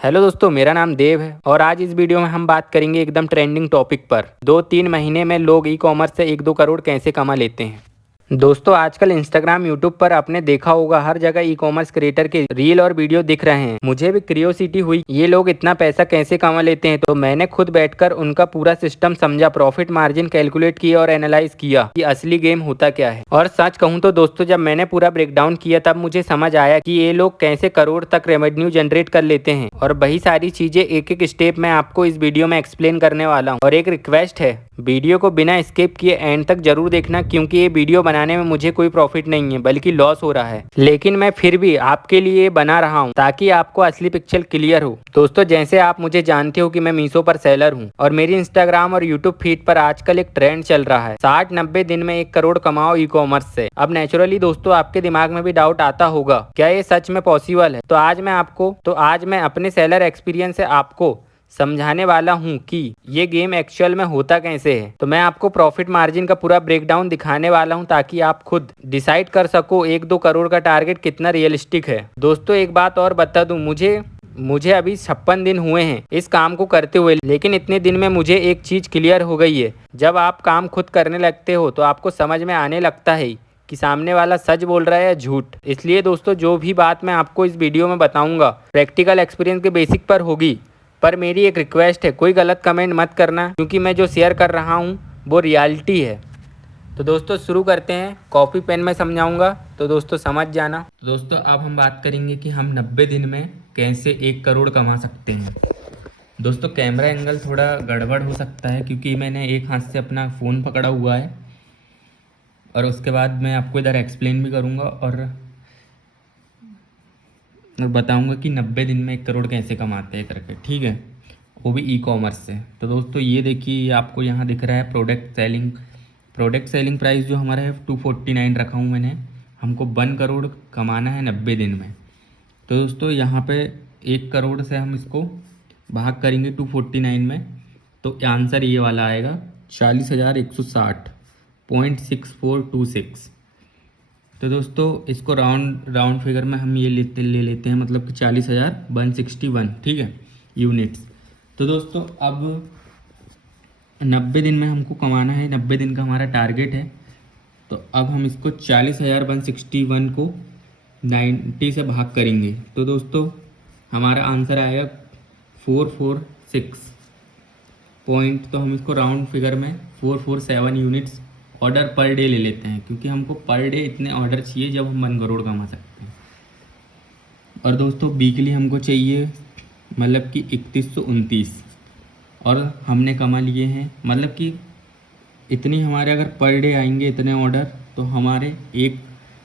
Hello दोस्तों, मेरा नाम देव है और आज इस वीडियो में हम बात करेंगे एकदम ट्रेंडिंग टॉपिक पर 2-3 महीने में लोग ई कॉमर्स से 1-2 करोड़ कैसे कमा लेते हैं। दोस्तों, आजकल इंस्टाग्राम यूट्यूब पर आपने देखा होगा हर जगह ई कॉमर्स क्रिएटर के रील और वीडियो दिख रहे हैं। मुझे भी क्यूरियोसिटी हुई ये लोग इतना पैसा कैसे कमा लेते हैं, तो मैंने खुद बैठकर उनका पूरा सिस्टम समझा, प्रॉफिट मार्जिन कैलकुलेट किया और एनालाइज किया कि असली गेम होता क्या है। और सच कहूँ तो दोस्तों, जब मैंने पूरा ब्रेकडाउन किया तब मुझे समझ आया कि ये लोग कैसे करोड़ तक रेवेन्यू जनरेट कर लेते हैं। और वही सारी चीजें एक एक स्टेप मैं आपको इस वीडियो में एक्सप्लेन करने वाला हूँ। और एक रिक्वेस्ट है, वीडियो को बिना स्किप किए एंड तक जरूर देखना, क्योंकि ये वीडियो बनाने में मुझे कोई प्रॉफिट नहीं है बल्कि लॉस हो रहा है, लेकिन मैं फिर भी आपके लिए बना रहा हूँ ताकि आपको असली पिक्चर क्लियर हो। दोस्तों, जैसे आप मुझे जानते हो कि मैं मीशो पर सेलर हूँ और मेरी इंस्टाग्राम और यूट्यूब फीड पर आजकल एक ट्रेंड चल रहा है 60-90 दिन में 1 करोड़ कमाओ ई कॉमर्स से। अब नेचुरली दोस्तों आपके दिमाग में भी डाउट आता होगा, क्या ये सच में पॉसिबल है? तो आज मैं अपने सेलर एक्सपीरियंस से आपको समझाने वाला हूँ कि ये गेम एक्चुअल में होता कैसे है। तो मैं आपको प्रॉफिट मार्जिन का पूरा ब्रेकडाउन दिखाने वाला हूँ ताकि आप खुद डिसाइड कर सको 1-2 करोड़ का टारगेट कितना रियलिस्टिक है। दोस्तों, एक बात और बता दूँ, मुझे अभी 56 दिन हुए हैं इस काम को करते हुए, लेकिन इतने दिन में मुझे एक चीज़ क्लियर हो गई है। जब आप काम खुद करने लगते हो तो आपको समझ में आने लगता है कि सामने वाला सच बोल रहा है या झूठ। इसलिए दोस्तों, जो भी बात मैं आपको इस वीडियो में बताऊंगा प्रैक्टिकल एक्सपीरियंस के बेसिक पर होगी। पर मेरी एक रिक्वेस्ट है, कोई गलत कमेंट मत करना, क्योंकि मैं जो शेयर कर रहा हूँ वो रियलिटी है। तो दोस्तों शुरू करते हैं। कॉपी पेन में समझाऊंगा तो दोस्तों समझ जाना। तो दोस्तों अब हम बात करेंगे कि हम 90 दिन में कैसे 1 करोड़ कमा सकते हैं। दोस्तों, कैमरा एंगल थोड़ा गड़बड़ हो सकता है क्योंकि मैंने एक हाथ से अपना फ़ोन पकड़ा हुआ है, और उसके बाद मैं आपको इधर एक्सप्लेन भी करूँगा और बताऊंगा कि 90 दिन में 1 करोड़ कैसे कमाते हैं करके, ठीक है, वो भी ई कॉमर्स से। तो दोस्तों ये देखिए, आपको यहाँ दिख रहा है प्रोडक्ट सेलिंग प्राइस जो हमारा है 249 रखा हूँ मैंने। हमको 1 करोड़ कमाना है 90 दिन में। तो दोस्तों यहाँ पे 1 करोड़ से हम इसको भाग करेंगे 249 में, तो आंसर ये वाला आएगा 40,160.6426। तो दोस्तों इसको राउंड फिगर में हम ये ले लेते हैं, मतलब कि 40,161, ठीक है, यूनिट्स। तो दोस्तों अब 90 दिन में हमको कमाना है, 90 दिन का हमारा टारगेट है। तो अब हम इसको 40,161 को 90 से भाग करेंगे, तो दोस्तों हमारा आंसर आएगा 446 पॉइंट। तो हम इसको राउंड फिगर में 447 यूनिट्स ऑर्डर पर डे ले लेते हैं, क्योंकि हमको पर डे इतने ऑर्डर चाहिए जब हम 1 करोड़ कमा सकते हैं। और दोस्तों वीकली हमको चाहिए मतलब कि 3129, और हमने कमा लिए हैं, मतलब कि इतनी हमारे अगर पर डे आएंगे इतने ऑर्डर, तो हमारे एक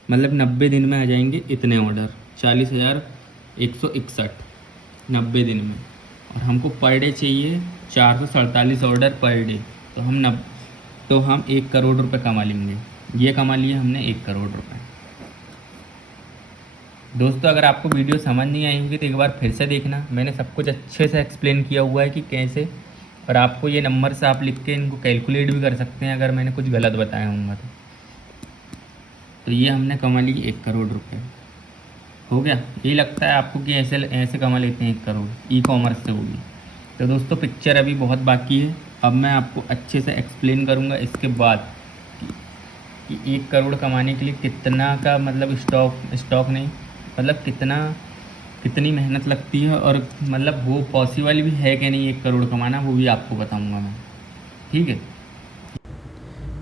मतलब 90 दिन में आ जाएंगे इतने ऑर्डर 40,161 90 दिन में। और हमको पर डे चाहिए 447 ऑर्डर पर डे, तो हम 1 करोड़ रुपए कमा लेंगे। ये कमा लिए हमने 1 करोड़ रुपए। दोस्तों अगर आपको वीडियो समझ नहीं आई होगी तो एक बार फिर से देखना, मैंने सब कुछ अच्छे से एक्सप्लेन किया हुआ है कि कैसे, और आपको ये नंबर से आप लिख के इनको कैलकुलेट भी कर सकते हैं अगर मैंने कुछ गलत बताया होगा तो ये हमने कमा ली 1 करोड़ रुपये। हो गया? यही लगता है आपको कि ऐसे कमा लेते हैं 1 करोड़ ई कॉमर्स से होगी। तो दोस्तों पिक्चर अभी बहुत बाकी है, अब मैं आपको अच्छे से एक्सप्लेन करूँगा इसके बाद कि 1 करोड़ कमाने के लिए कितना का मतलब स्टॉक नहीं, मतलब कितनी मेहनत लगती है, और मतलब वो पॉसिबल भी है कि नहीं 1 करोड़ कमाना, वो भी आपको बताऊँगा मैं, ठीक है।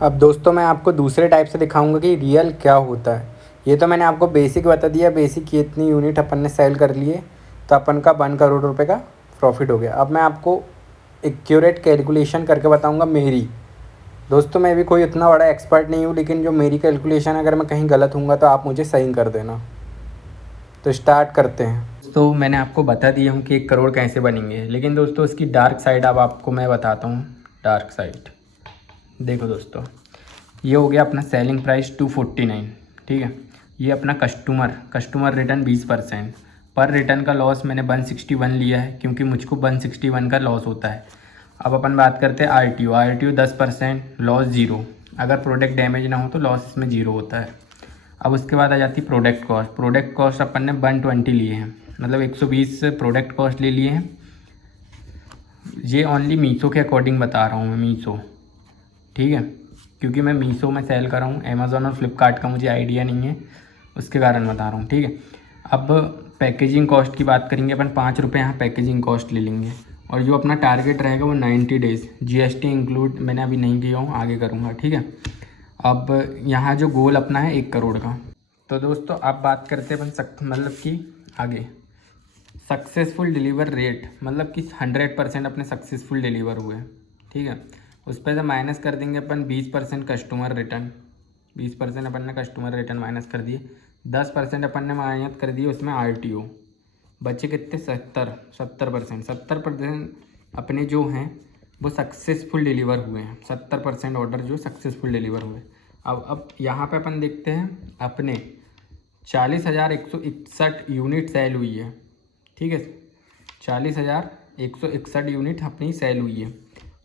अब दोस्तों मैं आपको दूसरे टाइप से दिखाऊंगा कि रियल क्या होता है। ये तो मैंने आपको बेसिक बता दिया, बेसिक ये इतनी यूनिट अपन ने सेल कर लिए तो अपन का 1 करोड़ रुपए का प्रॉफिट हो गया। अब मैं आपको एक्यूरेट कैलकुलेशन करके बताऊंगा मेरी। दोस्तों मैं भी कोई इतना बड़ा एक्सपर्ट नहीं हूँ, लेकिन जो मेरी कैलकुलेशन अगर मैं कहीं गलत हूँगा तो आप मुझे सही कर देना। तो स्टार्ट करते हैं। तो मैंने आपको बता दिया हूँ कि 1 करोड़ कैसे बनेंगे, लेकिन दोस्तों इसकी डार्क साइड अब आपको मैं बताता हूँ। डार्क साइड देखो दोस्तों, ये हो गया अपना सेलिंग प्राइस 249, ठीक है। ये अपना कस्टमर रिटर्न 20%, पर रिटर्न का लॉस मैंने 161 लिया है क्योंकि मुझको 161 का लॉस होता है। अब अपन बात करते हैं आरटीओ 10%, लॉस 0। अगर प्रोडक्ट डैमेज ना हो तो लॉस इसमें 0 होता है। अब उसके बाद आ जाती प्रोडक्ट कॉस्ट अपन ने 120 लिए हैं, मतलब 120 प्रोडक्ट कॉस्ट ले लिए हैं। ये ओनली मीशो के अकॉर्डिंग बता रहा हूँ मैं, मीशो, ठीक है, क्योंकि मैं मीशो में सेल कर रहा हूँ, अमेज़ॉन और फ्लिपकार्ट का मुझे आइडिया नहीं है, उसके कारण बता रहा हूँ, ठीक है। अब पैकेजिंग कॉस्ट की बात करेंगे अपन, 5 रुपये यहाँ पैकेजिंग कॉस्ट ले लेंगे, और जो अपना टारगेट रहेगा वो 90 डेज़, जीएसटी इंक्लूड मैंने अभी नहीं किया हूँ, आगे करूँगा, ठीक है। अब यहाँ जो गोल अपना है 1 करोड़ का। तो दोस्तों अब बात करते हैं अपन मतलब कि आगे सक्सेसफुल डिलीवर रेट, मतलब कि 100% अपने सक्सेसफुल डिलीवर हुए, ठीक है। उस पर से माइनस कर देंगे अपन 20% कस्टमर रिटर्न, 20% अपन ने कस्टमर रिटर्न माइनस कर दिए, 10% अपन ने माइनस कर दिए उसमें आरटीओ, बचे कितने 70%। 70% अपने जो हैं वो सक्सेसफुल डिलीवर हुए हैं, 70% ऑर्डर जो सक्सेसफुल डिलीवर हुए। अब यहाँ पे अपन देखते हैं अपने 40,161 यूनिट सेल हुई है, ठीक है, 40,161 यूनिट अपनी सेल हुई है।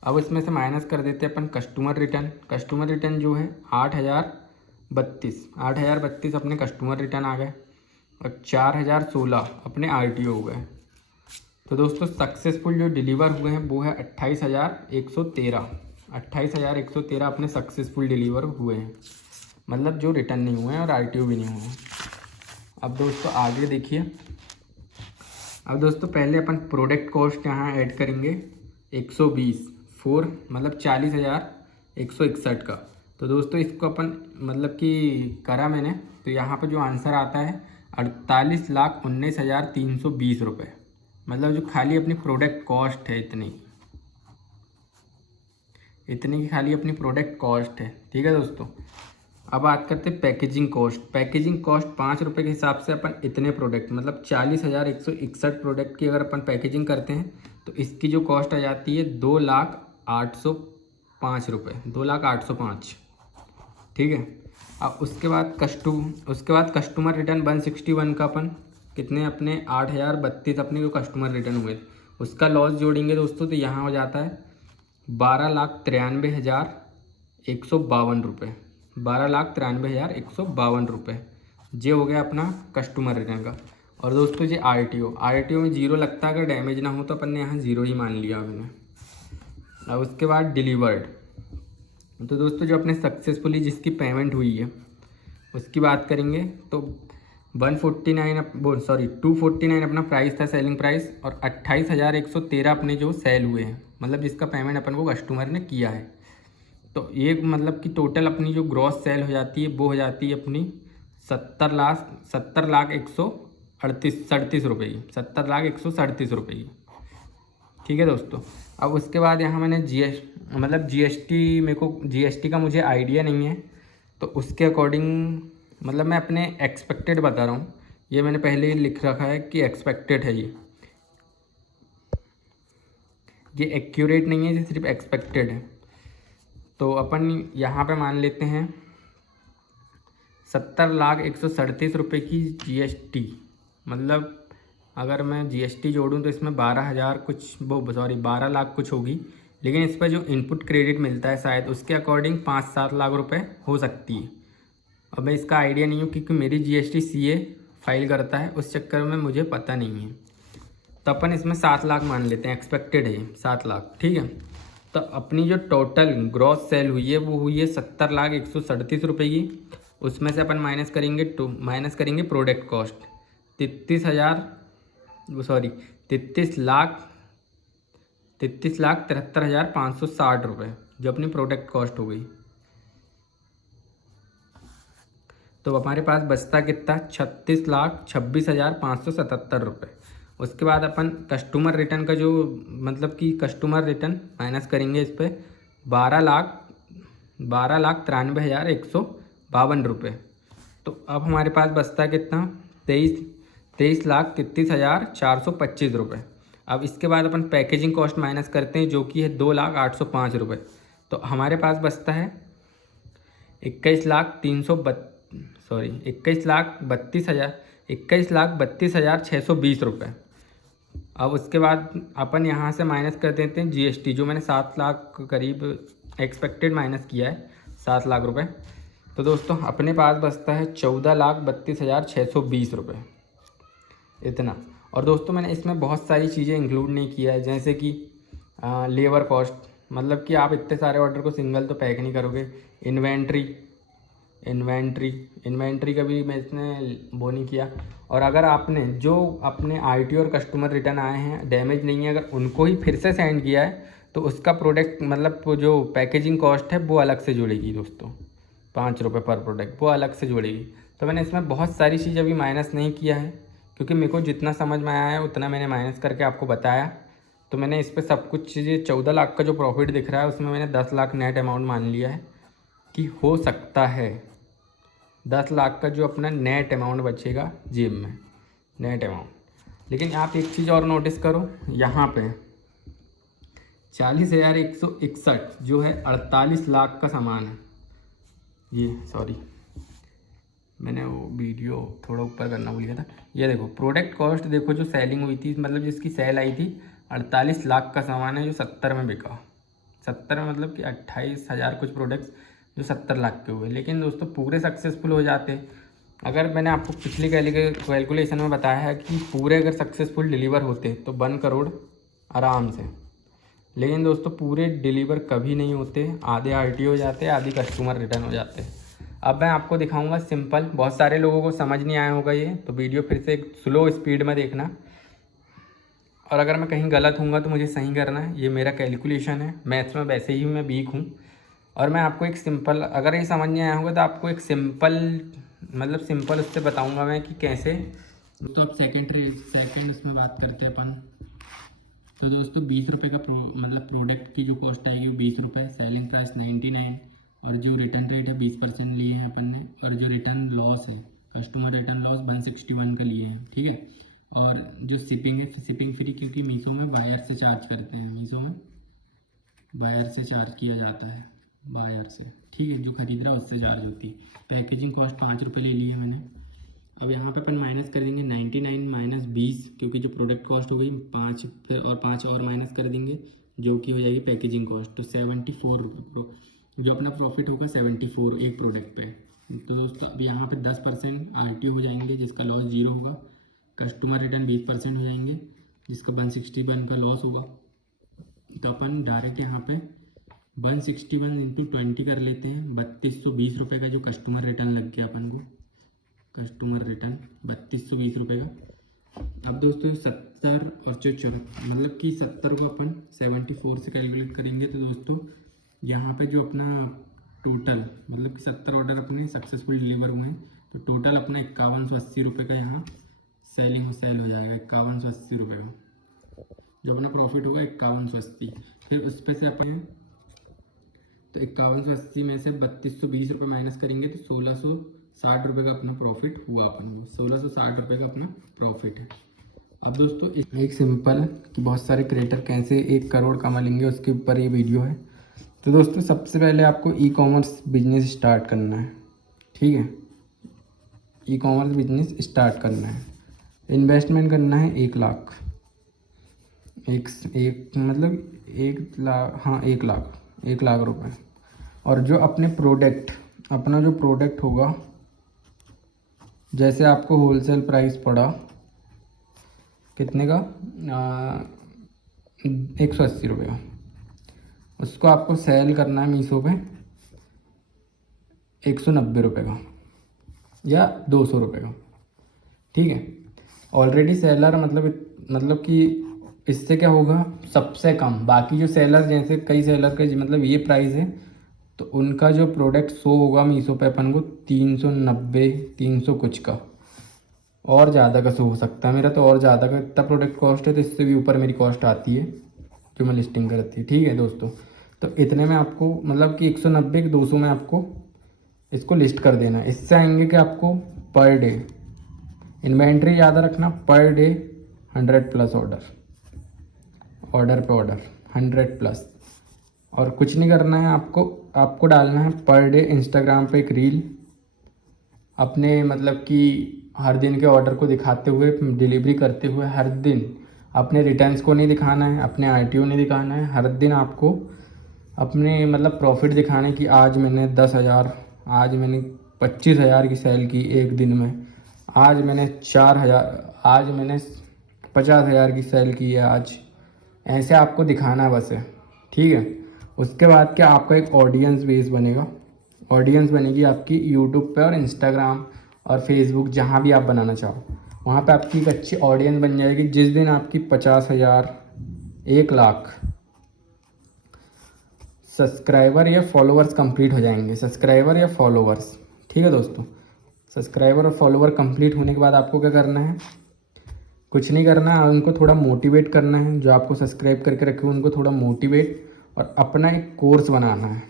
अब इसमें से माइनस कर देते हैं अपन कस्टमर रिटर्न। कस्टमर रिटर्न जो है 8,032 अपने कस्टमर रिटर्न आ गए, और 4,016 अपने आरटीओ हो गए। तो दोस्तों सक्सेसफुल जो डिलीवर हुए हैं वो है 28,113 अपने सक्सेसफुल डिलीवर हुए हैं, मतलब जो रिटर्न नहीं हुए हैं और आरटीओ भी नहीं हुए हैं। अब दोस्तों आगे देखिए, अब दोस्तों पहले अपन प्रोडक्ट कॉस्ट यहाँ ऐड करेंगे 120 मतलब 40,161 का। तो दोस्तों इसको अपन मतलब कि करा मैंने, तो यहाँ पर जो आंसर आता है 48,19,320 रुपये, मतलब जो खाली अपनी प्रोडक्ट कॉस्ट है इतनी की खाली अपनी प्रोडक्ट कॉस्ट है, ठीक है दोस्तों। अब बात करते हैं पैकेजिंग कॉस्ट। पैकेजिंग कॉस्ट 5 रुपये के हिसाब से अपन इतने प्रोडक्ट मतलब 40,161 प्रोडक्ट की अगर अपन पैकेजिंग करते हैं तो इसकी जो कॉस्ट आ जाती है 2,0805 रुपये, 2,0805, ठीक है। अब उसके बाद कस्टमर रिटर्न 161 का अपन कितने अपने 8,032 अपने जो कस्टमर रिटर्न हुए उसका लॉस जोड़ेंगे दोस्तों, तो यहाँ हो जाता है 12,93,152 रुपये, 12,93,152 रुपये। ये हो गया अपना कस्टमर रिटर्न का। और दोस्तों ये आरटीओ में 0 लगता है, अगर डैमेज ना हो तो अपन ने यहाँ 0 ही मान लिया मैंने। अब उसके बाद डिलीवर्ड, तो दोस्तों जो अपने सक्सेसफुली जिसकी पेमेंट हुई है उसकी बात करेंगे तो 249 अपना प्राइस था, सेलिंग प्राइस, और 28,113 अपने जो सेल हुए हैं, मतलब जिसका पेमेंट अपन को कस्टमर ने किया है। तो ये मतलब कि टोटल अपनी जो ग्रॉस सेल हो जाती है वो हो जाती है अपनी 70,138 रुपये की, 70,137 रुपये की, ठीक है दोस्तों। अब उसके बाद यहाँ मैंने जीएसटी का मुझे आइडिया नहीं है, तो उसके अकॉर्डिंग मतलब मैं अपने एक्सपेक्टेड बता रहा हूँ। ये मैंने पहले ही लिख रखा है कि एक्सपेक्टेड है, ये एक्यूरेट नहीं है, ये सिर्फ एक्सपेक्टेड है। तो अपन यहाँ पे मान लेते हैं 70,137 रुपये की जीएसटी, मतलब अगर मैं जीएसटी जोड़ूँ तो इसमें 12,000 कुछ 12 लाख कुछ होगी, लेकिन इस पर जो इनपुट क्रेडिट मिलता है शायद उसके अकॉर्डिंग 5-7 लाख रुपए हो सकती है। अब मैं इसका आइडिया नहीं हूँ क्योंकि मेरी जीएसटी सीए फाइल करता है, उस चक्कर में मुझे पता नहीं है। तो अपन इसमें 7 लाख मान लेते हैं, एक्सपेक्टेड है 7 लाख, ठीक है। तो अपनी जो टोटल ग्रॉस सेल हुई है वो हुई है 70,137 रुपये की। उसमें से अपन माइनस करेंगे प्रोडक्ट कॉस्ट 33,73,560 रुपये जो अपनी प्रोडक्ट कॉस्ट हो गई। तो हमारे पास बचता कितना 36,26,577 रुपये। उसके बाद अपन कस्टमर रिटर्न का जो मतलब कि कस्टमर रिटर्न माइनस करेंगे इस पर 12,93,152 रुपये। तो अब हमारे पास बचता कितना 23,33,33,425 रुपये। अब इसके बाद अपन पैकेजिंग कॉस्ट माइनस करते हैं जो कि है 2,0805 रुपये। तो हमारे पास बचता है 21,32,620 रुपये। अब उसके बाद अपन यहाँ से माइनस कर देते हैं जीएसटी, जो मैंने 7 लाख करीब एक्सपेक्टेड माइनस किया है 7 लाख रुपए। तो दोस्तों अपने पास बचता है 14,32,620 रुपये इतना। और दोस्तों मैंने इसमें बहुत सारी चीज़ें इंक्लूड नहीं किया है, जैसे कि लेबर कॉस्ट, मतलब कि आप इतने सारे ऑर्डर को सिंगल तो पैक नहीं करोगे। इन्वेंट्री इन्वेंट्री इन्वेंट्री का भी मैं इसने वो नहीं किया। और अगर आपने जो अपने आईटी और कस्टमर रिटर्न आए हैं, डैमेज नहीं है, अगर उनको ही फिर से सेंड किया है तो उसका प्रोडक्ट मतलब वो जो पैकेजिंग कॉस्ट है वो अलग से जुड़ेगी दोस्तों, 5 रुपये पर प्रोडक्ट वो अलग से जुड़ेगी। तो मैंने इसमें बहुत सारी चीज़ अभी माइनस नहीं किया है, क्योंकि मेरे को जितना समझ में आया है उतना मैंने माइनस करके आपको बताया। तो मैंने इस पर सब कुछ चीज़ें 14 लाख का जो प्रॉफिट दिख रहा है उसमें मैंने 10 लाख नेट अमाउंट मान लिया है कि हो सकता है 10 लाख का जो अपना नेट अमाउंट बचेगा जेब में, नेट अमाउंट। लेकिन आप एक चीज़ और नोटिस करो, यहाँ पे 40,161 जो है 48 लाख का सामान है। ये सॉरी मैंने वो वीडियो थोड़ा ऊपर करना भूल गया था। ये देखो प्रोडक्ट कॉस्ट देखो, जो सेलिंग हुई थी मतलब जिसकी सेल आई थी 48 लाख का सामान है जो 70 में बिका। 70 में मतलब कि 28,000 कुछ प्रोडक्ट्स जो 70 लाख के हुए। लेकिन दोस्तों पूरे सक्सेसफुल हो जाते, अगर मैंने आपको पिछली कैलकुलेशन में बताया है कि पूरे अगर सक्सेसफुल डिलीवर होते तो 1 करोड़ आराम से। लेकिन दोस्तों पूरे डिलीवर कभी नहीं होते, आधे आरटी हो जाते, आधे कस्टमर रिटर्न हो जाते। अब मैं आपको दिखाऊंगा सिंपल, बहुत सारे लोगों को समझ नहीं आया होगा ये, तो वीडियो फिर से एक स्लो स्पीड में देखना। और अगर मैं कहीं गलत हूँगा तो मुझे सही करना है, ये मेरा कैलकुलेशन है, मैथ्स में वैसे ही मैं वीक हूँ। और मैं आपको एक सिंपल, अगर ये समझ नहीं आया होगा तो आपको एक सिंपल मतलब सिंपल उससे बताऊँगा मैं कि कैसे। तो अब सेकेंड उसमें बात करते हैं अपन। तो दोस्तों 20 रुपये का मतलब प्रोडक्ट की जो कॉस्ट आएगी वो 20 रुपये, सेलिंग प्राइस 99, और जो रिटर्न रेट है 20% लिए हैं अपन ने, और जो रिटर्न लॉस है कस्टमर रिटर्न लॉस 161 का लिए हैं, ठीक है। और जो शिपिंग है शिपिंग फ्री, क्योंकि मीशो में बायर से चार्ज करते हैं, मीशो में बायर से चार्ज किया जाता है, बायर से, ठीक है, जो खरीद रहा है उससे चार्ज होती है। पैकेजिंग कॉस्ट 5 रुपये ले लिए मैंने। अब यहाँ पे अपन माइनस कर देंगे 99 माइनस 20, क्योंकि जो प्रोडक्ट कॉस्ट हो गई 5, फिर और 5 और माइनस कर देंगे जो कि हो जाएगी पैकेजिंग कॉस्ट, तो 74 रुपये जो अपना प्रॉफिट होगा 74 एक प्रोडक्ट पे। तो दोस्तों अब यहाँ पे 10% आरटीओ हो जाएंगे जिसका लॉस 0 होगा, कस्टमर रिटर्न 20% हो जाएंगे जिसका 161 का लॉस होगा। तो अपन डायरेक्ट यहाँ पे 161 इंटू 20 कर लेते हैं, 3220 रुपये का जो कस्टमर रिटर्न लग गया अपन को, कस्टमर रिटर्न 3220 रुपये का। अब दोस्तों 70 और जो मतलब कि 70 को अपन 74 से कैलकुलेट करेंगे, तो दोस्तों यहाँ पे जो अपना टोटल मतलब कि 70 ऑर्डर अपने सक्सेसफुल डिलीवर हुए हैं, तो टोटल अपना 5180 रुपये का यहाँ सेल हो जाएगा, 5180 रुपये का जो अपना प्रॉफिट होगा 5180। फिर उस पर से अपन तो 5180 में से 3220 रुपये माइनस करेंगे तो 1660 रुपये का अपना प्रॉफिट हुआ अपन को, 1660 रुपये का अपना प्रॉफिट है। अब दोस्तों एक सिंपल कि बहुत सारे क्रिएटर कैसे 1 करोड़ कमा लेंगे उसके ऊपर ये वीडियो है। तो दोस्तों सबसे पहले आपको ई कॉमर्स बिजनेस स्टार्ट करना है, ठीक है, ई कॉमर्स बिजनेस स्टार्ट करना है। इन्वेस्टमेंट करना है 1 लाख, एक मतलब 1 लाख, हाँ 1 लाख रुपए। और जो अपने प्रोडक्ट अपना जो प्रोडक्ट होगा, जैसे आपको होलसेल प्राइस पड़ा कितने का 180 रुपये का, उसको आपको सेल करना है मीशो पे 190 रुपये का या 200 रुपये का, ठीक है। ऑलरेडी सेलर मतलब कि इससे क्या होगा सबसे कम, बाकी जो सेलर जैसे कई सेलर के मतलब ये प्राइस है, तो उनका जो प्रोडक्ट शो होगा मीशो पे अपन को 390 300 कुछ का, और ज़्यादा का शो हो सकता है। मेरा तो और ज़्यादा का इतना प्रोडक्ट कॉस्ट है, तो इससे भी ऊपर मेरी कॉस्ट आती है जो मैं लिस्टिंग करती है, ठीक है दोस्तों। तो इतने में आपको मतलब कि 190 के 200 में आपको इसको लिस्ट कर देना है। इससे आएंगे कि आपको पर डे इन्वेंट्री याद रखना, पर डे 100 प्लस ऑर्डर पे ऑर्डर 100 प्लस। और कुछ नहीं करना है आपको डालना है पर डे इंस्टाग्राम पे एक रील, अपने मतलब कि हर दिन के ऑर्डर को दिखाते हुए, डिलीवरी करते हुए हर दिन। अपने रिटर्न्स को नहीं दिखाना है, अपने आरटीओ नहीं दिखाना है, हर दिन आपको अपने मतलब प्रॉफिट दिखाने की आज मैंने 10,000, आज मैंने 25,000 की सेल की एक दिन में, आज मैंने 4,000, आज मैंने 50,000 की सेल की है आज, ऐसे आपको दिखाना है बस है, ठीक है। उसके बाद क्या आपका एक ऑडियंस बेस बनेगा, ऑडियंस बनेगी आपकी यूट्यूब पे और इंस्टाग्राम और फेसबुक जहाँ भी आप बनाना चाहो, वहाँ पे आपकी एक अच्छी ऑडियंस बन जाएगी। जिस दिन आपकी 50,000 1 लाख सब्सक्राइबर या फॉलोवर्स कंप्लीट हो जाएंगे, सब्सक्राइबर या फॉलोवर्स, ठीक है दोस्तों। सब्सक्राइबर और फॉलोवर कंप्लीट होने के बाद आपको क्या करना है, कुछ नहीं करना है, उनको थोड़ा मोटिवेट करना है। जो आपको सब्सक्राइब करके रखे उनको थोड़ा मोटिवेट और अपना एक कोर्स बनाना है।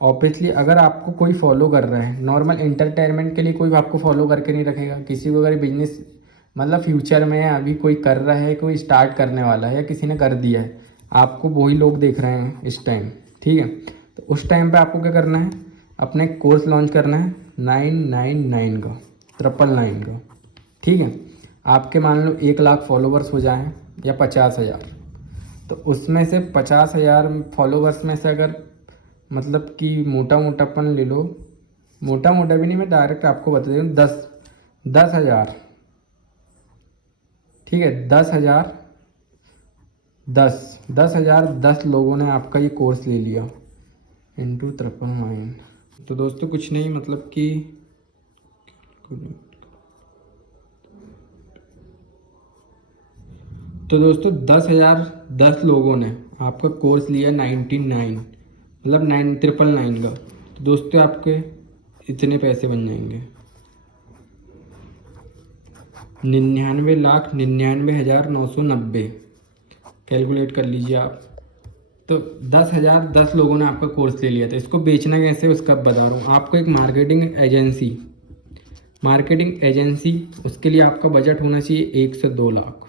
ऑब्वियसली अगर आपको कोई फॉलो कर रहा है, नॉर्मल इंटरटेनमेंट के लिए कोई आपको फॉलो करके नहीं रखेगा। किसी को अगर बिजनेस मतलब फ्यूचर में अभी कोई कर रहा है, कोई स्टार्ट करने वाला है या किसी ने कर दिया है, आपको वही लोग देख रहे हैं इस टाइम, ठीक है। तो उस टाइम पे आपको क्या करना है, अपने कोर्स लॉन्च करना है 999 का, 999 का, ठीक है। आपके मान लो 1 लाख फॉलोवर्स हो जाएं या 50,000, तो उसमें से 50,000 फॉलोवर्स में से अगर मतलब कि मोटा मोटापन ले लो, मोटा मोटा भी नहीं, मैं डायरेक्ट आपको बता दूँ, 10,000, ठीक है, 10,000 10 लोगों ने आपका ये कोर्स ले लिया इंटू 53 तो दोस्तों कुछ नहीं, मतलब कि तो दोस्तों 10 लोगों ने आपका कोर्स लिया 99 मतलब 999 का, तो दोस्तों आपके इतने पैसे बन जाएंगे 99,99,990। कैलकुलेट कर लीजिए आप। तो 10 लोगों ने आपका कोर्स ले लिया था। इसको बेचना कैसे उसका बता रहा हूँ आपको। एक मार्केटिंग एजेंसी उसके लिए आपका बजट होना चाहिए 1 से 2 लाख,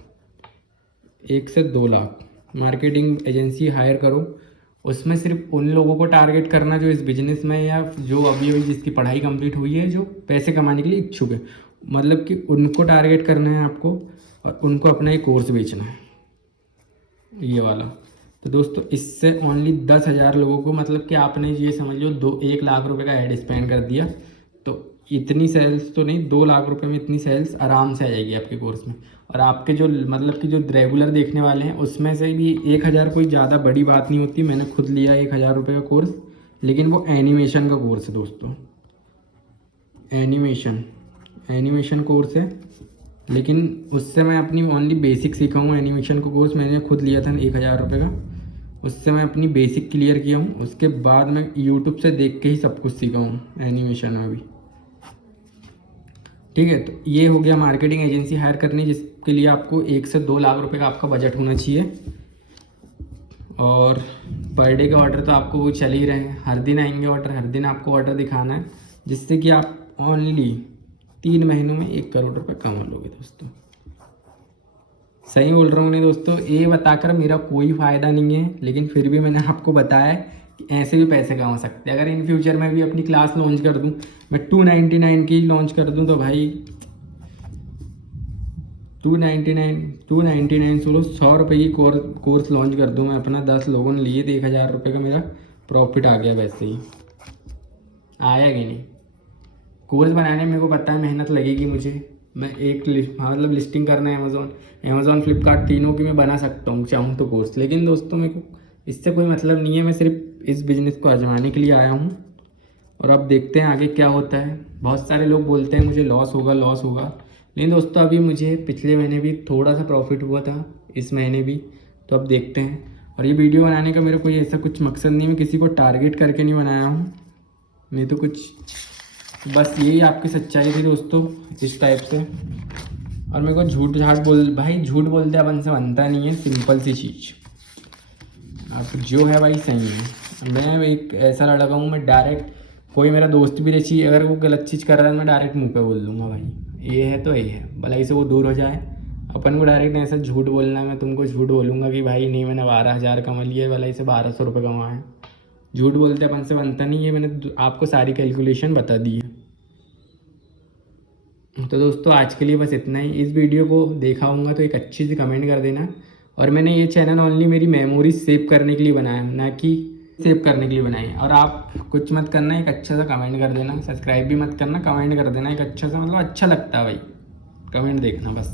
1 से 2 लाख मार्केटिंग एजेंसी हायर करो। उसमें सिर्फ उन लोगों को टारगेट करना जो इस बिज़नेस में या जो अभी जिसकी पढ़ाई कंप्लीट हुई है, जो पैसे कमाने के लिए इच्छुक है, मतलब कि उनको टारगेट करना है आपको और उनको अपना एक कोर्स बेचना है, ये वाला। तो दोस्तों इससे ओनली 10,000 लोगों को, मतलब कि आपने ये समझ लो 1 लाख रुपए का एड स्पेंड कर दिया, तो इतनी सेल्स तो नहीं, 2 लाख रुपए में इतनी सेल्स आराम से आ जाएगी आपके कोर्स में। और आपके जो मतलब कि जो रेगुलर देखने वाले हैं उसमें से भी 1,000 कोई ज़्यादा बड़ी बात नहीं होती। मैंने खुद लिया 1,000 रुपये का कोर्स, लेकिन वो एनिमेशन का कोर्स है दोस्तों, एनिमेशन कोर्स है। लेकिन उससे मैं अपनी ओनली बेसिक सीखा हूँ। एनिमेशन का कोर्स मैंने खुद लिया था 1,000 रुपये का, उससे मैं अपनी बेसिक क्लियर किया हूँ। उसके बाद मैं यूट्यूब से देख के ही सब कुछ सीखा हूँ एनिमेशन में भी, ठीक है। तो ये हो गया मार्केटिंग एजेंसी हायर करनी, जिसके लिए आपको 1 से 2 लाख रुपए का आपका बजट होना चाहिए। और पर डे का ऑर्डर तो आपको वो चल ही रहे हैं, हर दिन आएंगे ऑर्डर, हर दिन आपको ऑर्डर दिखाना है, जिससे कि आप ओनली 3 महीनों में 1 करोड़ रुपए कमा लोगे दोस्तों। सही बोल रहा हूँ नहीं दोस्तों? ये बताकर मेरा कोई फ़ायदा नहीं है, लेकिन फिर भी मैंने आपको बताया कि ऐसे भी पैसे कमा सकते हैं। अगर इन फ्यूचर में भी अपनी क्लास लॉन्च कर दूँ, मैं 299 की लॉन्च कर दूँ, तो भाई 299 सोलो 100 रुपये की कोर्स लॉन्च कर दूँ मैं अपना, 10 लोगों ने लिए तो 1,000 रुपये का मेरा प्रॉफिट आ गया। वैसे ही आया कि नहीं? कोर्स बनाने में मेरे को पता है मेहनत लगेगी मुझे। मैं एक मतलब लिस्टिंग करना है अमेज़ॉन फ्लिपकार्ट, तीनों की मैं बना सकता हूँ चाहूँ तो कोर्स। लेकिन दोस्तों मेरे को इससे कोई मतलब नहीं है, मैं सिर्फ इस बिज़नेस को आजमाने के लिए आया हूँ और अब देखते हैं आगे क्या होता है। बहुत सारे लोग बोलते हैं मुझे लॉस होगा, लेकिन दोस्तों अभी मुझे पिछले महीने भी थोड़ा सा प्रॉफिट हुआ था, इस महीने भी, तो अब देखते हैं। और ये वीडियो बनाने का मेरा कोई ऐसा कुछ मकसद नहीं, मैं किसी को टारगेट करके नहीं बनाया हूँ, मैं तो कुछ बस यही आपकी सच्चाई थी दोस्तों, इस टाइप से। और मेरे को झूठ बोलते अपन से बनता नहीं है, सिंपल सी चीज़। आप जो है भाई सही है। मैं एक ऐसा लड़का हूँ, मैं डायरेक्ट, कोई मेरा दोस्त भी रही अगर वो गलत चीज़ कर रहा है, मैं डायरेक्ट मुंह पे बोल दूँगा भाई ये है तो ये है, भलाई से वो दूर हो जाए। अपन को डायरेक्ट ऐसा झूठ बोलना है, मैं तुमको झूठ बोलूँगा कि भाई नहीं मैंने 12,000 कमा लिया है, भलाई से 1,200 रुपये कमाए। झूठ बोलते अपन से बनता नहीं है, मैंने आपको सारी कैलकुलेशन बता दी है। तो दोस्तों आज के लिए बस इतना ही। इस वीडियो को देखा होगा तो एक अच्छी सी कमेंट कर देना। और मैंने ये चैनल ओनली मेरी मेमोरीज सेव करने के लिए बनाया है, ना कि सेव करने के लिए बनाई है। और आप कुछ मत करना, एक अच्छा सा कमेंट कर देना, सब्सक्राइब भी मत करना, कमेंट कर देना एक अच्छा सा, मतलब अच्छा लगता है भाई। कमेंट देखना बस।